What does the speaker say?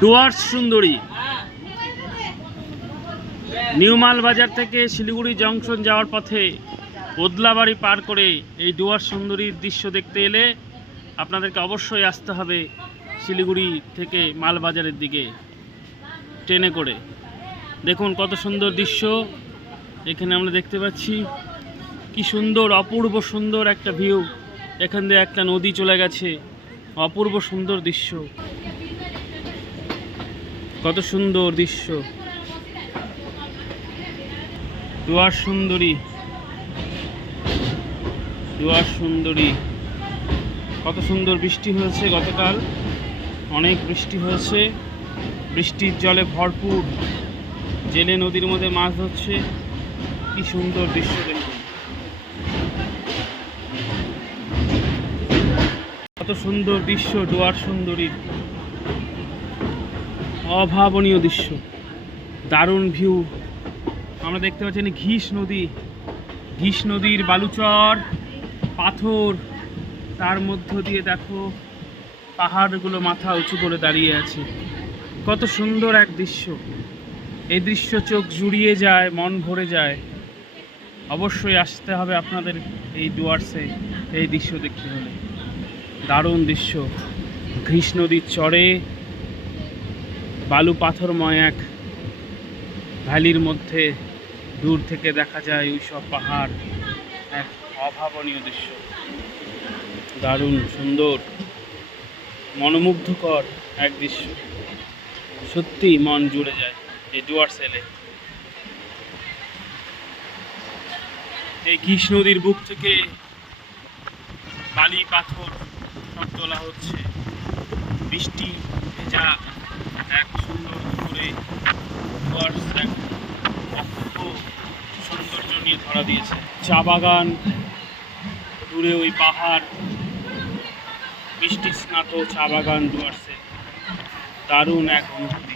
ডুয়ার্স সুন্দরী। নিউমাল বাজার থেকে শিলিগুড়ি জংশন যাওয়ার পথে বদলাবাড়ি পার করে এই ডুয়ার্স সুন্দরীর দৃশ্য দেখতে এলে আপনাদেরকে অবশ্যই আসতে হবে শিলিগুড়ি থেকে মালবাজারের দিকে ট্রেনে করে। দেখুন কত সুন্দর দৃশ্য। এখানে আমরা দেখতে পাচ্ছি কি সুন্দর, অপূর্ব সুন্দর একটা ভিউ এখান দিয়ে একটা নদী চলে গেছে। অপূর্ব সুন্দর দৃশ্য। কত সুন্দর দৃশ্য। দুয়ার সুন্দরী। দুয়ার সুন্দরী। কত সুন্দর বৃষ্টি হয়েছে গতকাল। অনেক বৃষ্টি হয়েছে। বৃষ্টির জলে ভরপুর। জেলে নদীর মধ্যে মাছ ধরছে। কি সুন্দর দৃশ্য দেখুন। কত সুন্দর দৃশ্য ডুয়ার সুন্দরীর অভাবনীয় দৃশ্য। দারুণ ভিউ আমরা দেখতে পাচ্ছি ঘিস নদী। ঘিস নদীর বালুচর, পাথর। তার মধ্য দিয়ে দেখো পাহাড়গুলো মাথা উঁচু করে দাঁড়িয়ে আছে। কত সুন্দর এক দৃশ্য। এই দৃশ্য চোখ জুড়িয়ে যায়, মন ভরে যায়। অবশ্যই আসতে হবে আপনাদের এই ডুয়ার্সে এই দৃশ্য দেখতে হলে। দারুণ দৃশ্য। ঘৃষ নদীর চরে বালু পাথরময় এক ভ্যালির মধ্যে দূর থেকে দেখা যায় ওই সব পাহাড়। এক অভাবনীয় দৃশ্য। দারুণ, সুন্দর, মনোমুগ্ধকর এক দৃশ্য। সত্যি মন জুড়ে যায় এই ডুয়ার্স এলে। এই কৃষ নদীর বুক থেকে বালি পাথর সব তোলা হচ্ছে। বৃষ্টি, ভেজা, এক সুন্দর করে ডুয়ার্স এক অপূর্ব সৌন্দর্য দিয়েছে। চা বাগান, দূরে ওই পাহাড় বৃষ্টি স্নাত চা বাগান ডুয়ার্সে দারুণ এক অনুভূতি।